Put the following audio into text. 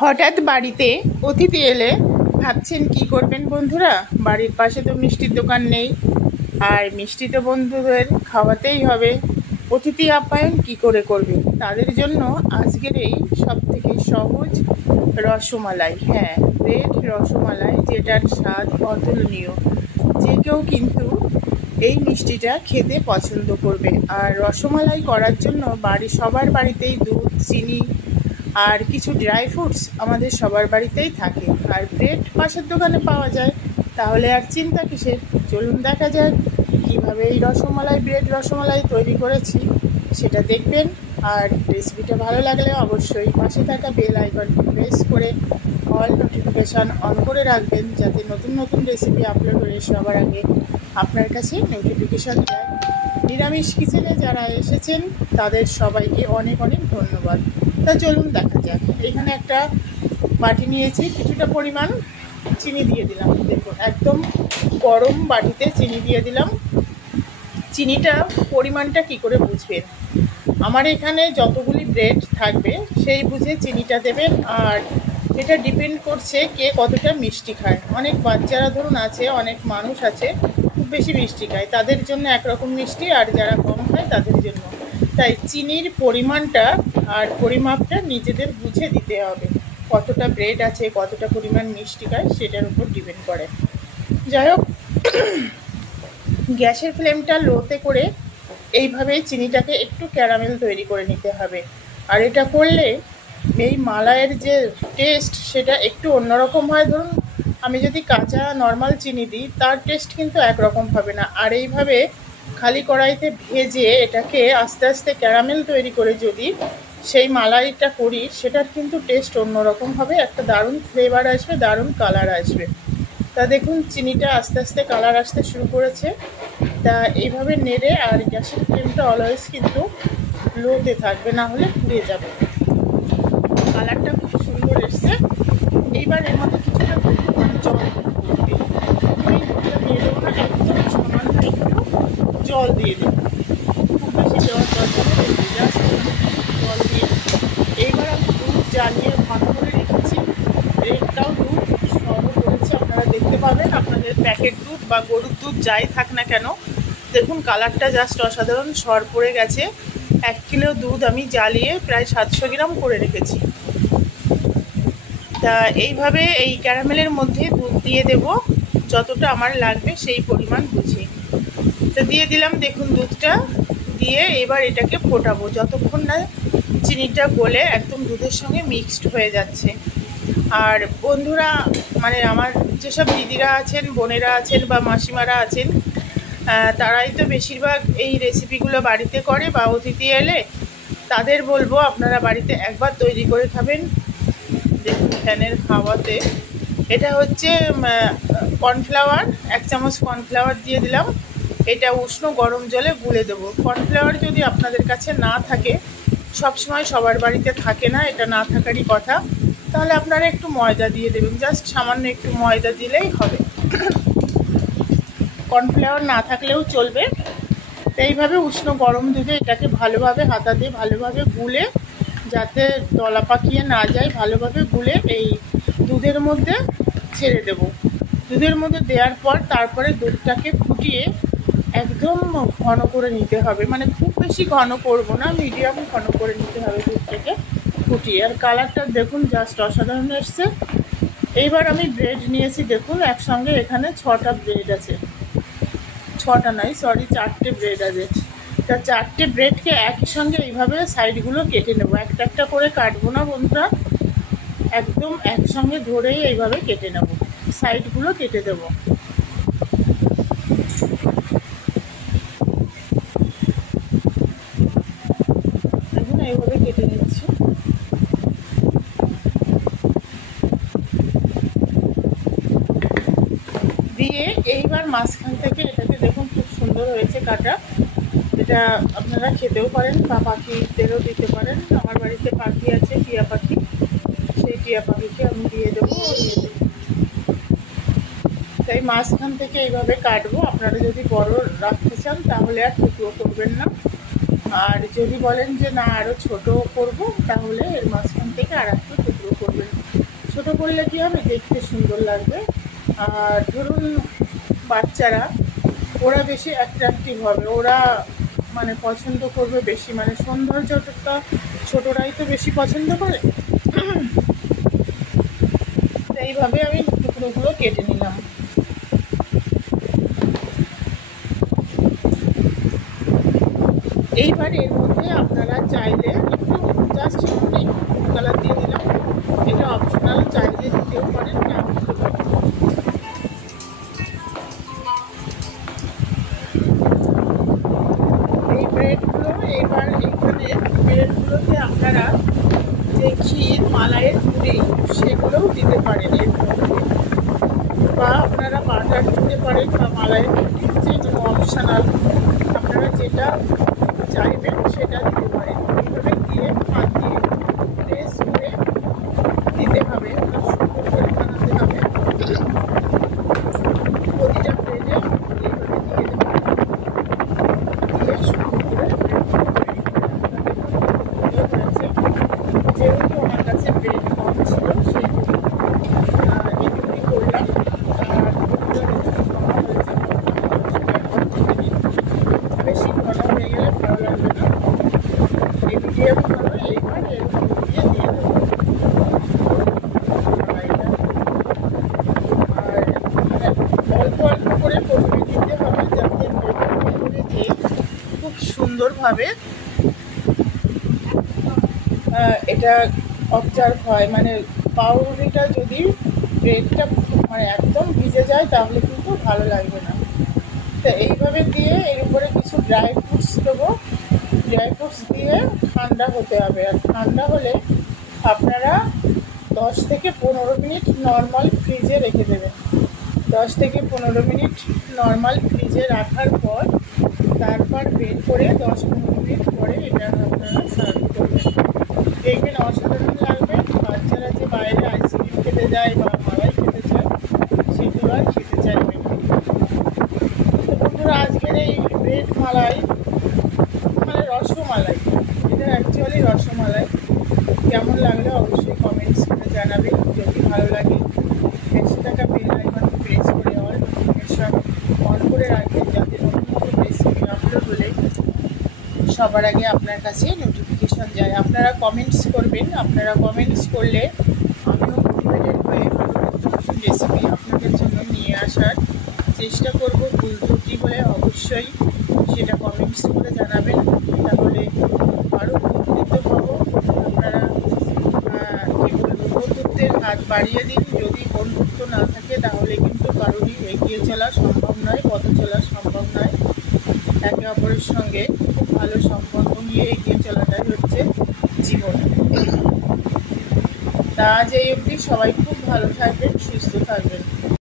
হঠাৎ বাড়িতে অতিথি এলে ভাবছেন কি করবেন বন্ধুরা? বাড়ির পাশে তো মিষ্টির দোকান নেই, আর মিষ্টি তো বন্ধুদের খাওয়াতেই হবে। অতিথি আপ্যায়ন কি করে করবে? তাদের জন্য আজকের এই সব থেকে সহজ রসমালাই, হ্যাঁ ব্রেড রসমালাই, যেটার স্বাদ অতুলনীয়। যে কেউ কিন্তু এই মিষ্টিটা খেতে পছন্দ করবে। আর রসমালাই করার জন্য সবার বাড়িতেই দুধ, চিনি আর কিছু ড্রাই ফ্রুটস আমাদের সবার বাড়িতেই থাকে। আর ব্রেড পাশের দোকানে পাওয়া যায়, তাহলে আর চিন্তা কিসের? চলুন দেখা যাক কীভাবে এই ব্রেড রসমালাই তৈরি করেছি, সেটা দেখবেন। আর রেসিপিটা ভালো লাগলে অবশ্যই পাশে থাকা বেল আইকন প্রেস করে অল নোটিফিকেশান অন করে রাখবেন, যাতে নতুন নতুন রেসিপি আপলোড হলে সবার আগে আপনার কাছে নোটিফিকেশান যায়। নিরামিষ কিচেনে যারা এসেছেন তাদের সবাইকে অনেক অনেক ধন্যবাদ। তা চলুন দেখা যাক। এখানে একটা বাটি নিয়েছি, কিছুটা পরিমাণ চিনি দিয়ে দিলাম। দেখুন একদম গরম বাটিতে চিনি দিয়ে দিলাম। চিনিটা পরিমাণটা কি করে বুঝবেন? আমার এখানে যতগুলি ব্রেড থাকবে সেই বুঝে চিনিটা দেবেন। আর এটা ডিপেন্ড করছে কে কতটা মিষ্টি খায়। অনেক বাচ্চারা ধরুন আছে, অনেক মানুষ আছে খুব বেশি মিষ্টি খায়, তাদের জন্য একরকম মিষ্টি, আর যারা কম খায় তাদের জন্য। তাই চিনির পরিমাণটা আর পরিমাপটা নিজেদের বুঝে দিতে হবে। কতটা ব্রেড আছে, কতটা পরিমাণ মিষ্টি খায়, সেটার উপর ডিপেন্ড করে। যাই হোক, গ্যাসের ফ্লেমটা লোতে করে এইভাবেই চিনিটাকে একটু ক্যারামেল তৈরি করে নিতে হবে। আর এটা করলে এই মালাইয়ের যে টেস্ট সেটা একটু অন্যরকম হয়। ধরুন আমি যদি কাঁচা নর্মাল চিনি দিই, তার টেস্ট কিন্তু একরকম হবে না। আর এইভাবে খালি কড়াইতে ভেজে এটাকে আস্তে আস্তে ক্যারামেল তৈরি করে যদি সেই মালাইটা করি, সেটার কিন্তু টেস্ট অন্যরকম হবে। একটা দারুণ ফ্লেভার আসবে, দারুণ কালার আসবে। তা দেখুন চিনিটা আস্তে আস্তে কালার আসতে শুরু করেছে। তা এইভাবে নেড়ে, আর গ্যাসের ফ্লেমটা অলওয়েজ কিন্তু লোতে থাকবে, না হলে পুড়ে যাবে। কালারটা খুব সুন্দর এসছে। এইবার এর মধ্যে কিছুটা জল জল দিয়ে দেবো। খুব বেশি দেওয়ার দরকার নেই, জাস্ট জল দিয়ে। এইবার আমি দুধ জ্বালিয়ে ঘন করে রেখেছি। ব্রেডটাও দুধ সহ করেছে, আপনারা দেখতে পাবেন। আপনাদের প্যাকেট দুধ বা গরুর দুধ যাই থাক না কেন, দেখুন কালারটা জাস্ট অসাধারণ সর পড়ে গেছে। 1 কিলো দুধ আমি জ্বালিয়ে প্রায় 700 গ্রাম করে রেখেছি। তা এইভাবে এই ক্যারামেলের মধ্যে দুধ দিয়ে দেব, যতটা আমার লাগবে সেই পরিমাণ বুঝে। তো দিয়ে দিলাম, দেখুন দুধটা দিয়ে এবার এটাকে ফোটাবো যতক্ষণ না চিনিটা গলে একদম দুধের সঙ্গে মিক্সড হয়ে যাচ্ছে। আর বন্ধুরা, মানে আমার যেসব দিদিরা আছেন, বোনেরা আছেন বা মাসিমারা আছেন, তারাই তো বেশিরভাগ এই রেসিপিগুলো বাড়িতে করে, বা অতিথি এলে তাদের বলবো আপনারা বাড়িতে একবার তৈরি করে খাবেন। দেখুন ফ্যানের হাওয়াতে, এটা হচ্ছে কর্নফ্লাওয়ার, 1 চামচ কর্নফ্লাওয়ার দিয়ে দিলাম। এটা উষ্ণ গরম জলে গুলে দেবো। কর্নফ্লাওয়ার যদি আপনাদের কাছে না থাকে, সবসময় সবার বাড়িতে থাকে না, এটা না থাকারই কথা, তাহলে আপনারা একটু ময়দা দিয়ে দেবেন। জাস্ট সামান্য একটু ময়দা দিলেই হবে, কর্নফ্লাওয়ার না থাকলেও চলবে। তো এইভাবে উষ্ণ গরম দুধে এটাকে ভালোভাবে হাতা দিয়ে ভালোভাবে গুলে, যাতে দলা পাকিয়ে না যায়, ভালোভাবে গুলে এই দুধের মধ্যে ছেড়ে দেব। দুধের মধ্যে দেওয়ার পর তারপরে দুধটাকে ফুটিয়ে একদম ঘন করে নিতে হবে। মানে খুব বেশি ঘন করব না, মিডিয়াম ঘন করে নিতে হবে দুধটাকে ফুটিয়ে। আর কালারটা দেখুন জাস্ট অসাধারণ এসছে। এইবার আমি ব্রেড নিয়েছি, দেখুন একসঙ্গে এখানে 6টা ব্রেড আছে, 6টা নয় সরি 4টে ব্রেড আছে। তা 4টে ব্রেডকে একই সঙ্গে এইভাবে সাইডগুলো কেটে নেব। একটা একটা করে কাটবো না বন্ধুরা, একদম একসঙ্গে ধরেই এইভাবে কেটে নেব, সাইডগুলো কেটে দেব। দেখুন এইভাবে কেটে নিচ্ছি। দিয়ে এইবার মাঝখান থেকে এটাকে দেখুন খুব সুন্দর হয়েছে কাটা। এটা আপনারা খেতেও পারেন বা পাখিদেরও দিতে পারেন। আমার বাড়িতে পাখি আছে, টিয়া পাখি, সেই টিয়া পাখিকে আমি দিয়ে দেবো। তাই মাঝখান থেকে এইভাবে কাটবো। আপনারা যদি বড় রাখতে চান তাহলে আর টুকরো করবেন না, আর যদি বলেন যে না আরও ছোটো করব, তাহলে এর মাঝখান থেকে আর একটু টুকরো করবেন। ছোট করলে কি হবে, দেখতে সুন্দর লাগবে। আর ধরুন বাচ্চারা, ওরা বেশি অ্যাট্রাকটিভ হবে, ওরা মানে পছন্দ করবে বেশি, মানে সৌন্দর্যটা ছোটরাই তো বেশি পছন্দ করে। তো এইভাবে আমি টুকরোগুলো কেটে নিলাম। এইবার এর মধ্যে আপনারা চাইলে একটু জাস্ট একটু ফুড কালার দিয়ে দিলাম, এটা অপশনাল, চাইলে দিতেও পারেন, না দিতে পারেন। এই ব্রেডগুলো এবার এখানে ব্রেডগুলোতে আপনারা যে ক্ষীর মালাইয়ের পুরি সেগুলোও দিতে পারেন এর মধ্যে, বা আপনারা বাটার দিতে পারেন বা মালাইয়ের পুরি, যেগুলো অপশনাল, আপনারা যেটা চাইবেন সেটা দিতে পারেন। এইভাবে দিয়ে হাত দিয়ে প্রেস করে দিতে হবে, ওটা সুন্দর করে বানাতে হবে। প্রতিটা ব্রেডে এইভাবে দিয়ে দেবো, দিয়ে সুন্দর করে সুন্দর হয়েছে। যেহেতু আমার কাছে ব্রেড কম ছিল সেই জন্য এটুকুই করলাম। আর বেশি ঘন হয়ে গেলে ভালো লাগবে না, এই মিডিয়াম ঘন। এইবার এর মধ্যে দিয়ে দেবো মালাইটা। আর অল্প অল্প করে প্রথমে দিতে হবে, যাতে ব্রেডের ভেতরে যে খুব সুন্দরভাবে এটা অবজার্ভ হয়। মানে পাউরুটিটা যদি ব্রেডটা মানে একদম ভিজে যায় তাহলে কিন্তু ভালো লাগবে না। তো এইভাবে দিয়ে এর উপরে কিছু ড্রাই ফ্রুটস দেবো, ড্রাই ফ্রুটস দিয়ে ঠান্ডা হতে হবে। আর ঠান্ডা হলে আপনারা 10 থেকে 15 মিনিট নর্মাল ফ্রিজে রেখে দেবেন। 10 থেকে 15 মিনিট নর্মাল ফ্রিজে রাখার পর তারপর বের করে 10-15 মিনিট পরে এটা আপনারা সার্ভ করবেন। দেখবেন অসাধারণ লাগবে। বাচ্চারা যে বাইরে আইসক্রিম খেতে যায় বা মালাই খেতে চায়, সেগুলো আর খেতে চাইবে না। তো বন্ধুরা, আজকের এই ব্রেড মালাই মানে রসমালাই, এটা অ্যাকচুয়ালি রসমালাই, কেমন লাগলে অবশ্যই কমেন্টস করে জানাবেন। যদি ভালো লাগে পাশে থাকা বেল আইকনটি প্রেস করে অল নোটিফিকেশন অন করে রাখবেন, যাতে নতুন নতুন রেসিপি আপলোড হলে সবার আগে আপনার কাছে নোটিফিকেশন যায়। আপনারা কমেন্টস করবেন, আপনারা কমেন্টস করলে আমিও মোটিভেটেড হয়ে নতুন নতুন রেসিপি আপনাদের জন্য নিয়ে আসার চেষ্টা করব। ভুল ত্রুটি হলে অবশ্যই সেটা কমেন্টস করে জানাবেন, তাহলে আরও উপকৃত হব। আপনারা কী বলবো, বন্ধুত্বের হাত বাড়িয়ে দিন। যদি বন্ধুত্ব না থাকে তাহলে কিন্তু কারোরই এগিয়ে চলা সম্ভব নয়, পথ চলা সম্ভব নয়। একে অপরের সঙ্গে খুব ভালো সম্পর্ক নিয়ে এগিয়ে চলাটাই হচ্ছে জীবন। তা আজ এই অবধি, সবাই খুব ভালো থাকবেন, সুস্থ থাকবেন।